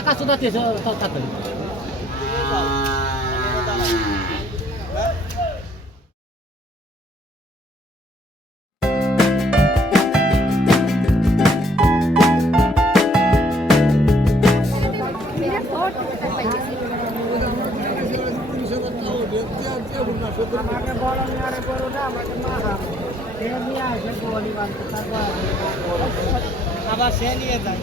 আকাশ সুদা থাকে আমাকে বড় মেয়ারে করো না আমাকে মা সে নিয়ে আসে গোয়ালি বানতে তারপর আবার সে নিয়ে যায়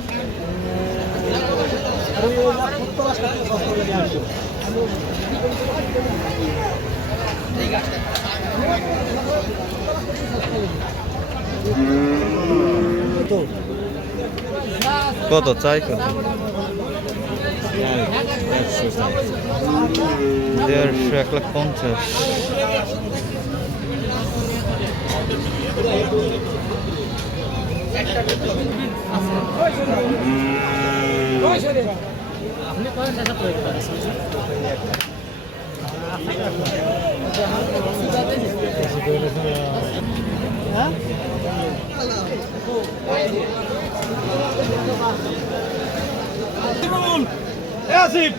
ঠিক আছে কত চাই কত 1,50,000 আপনি করেন দেখা প্রয়োগ করেন আসিফ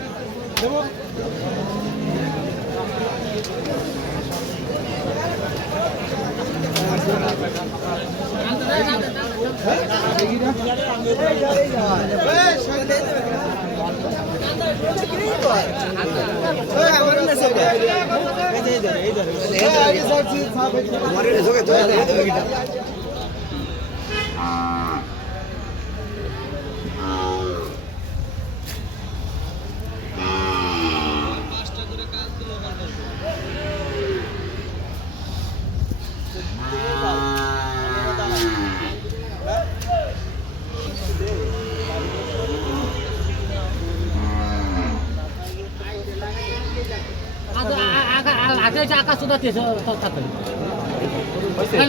আকাশ সুদা থাকে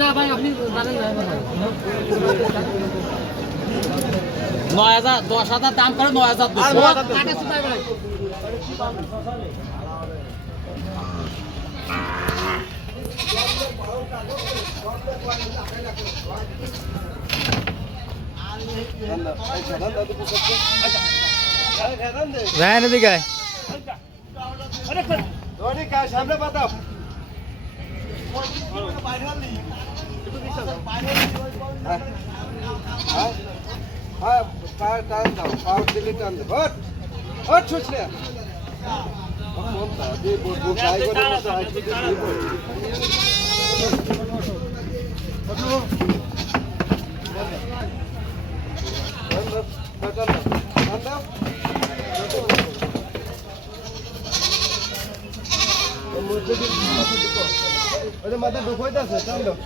না ভাই আপনি জানেন না 9,000 10,000 দাম করে 9,000 আকাশ সুদা ভাই রায় না দিকে সামনে পাতাম টান দাও পাওয়ার দিলে টান দাও হট হট ছুটলে মাথা ঢুকাইতে আছে টান দাও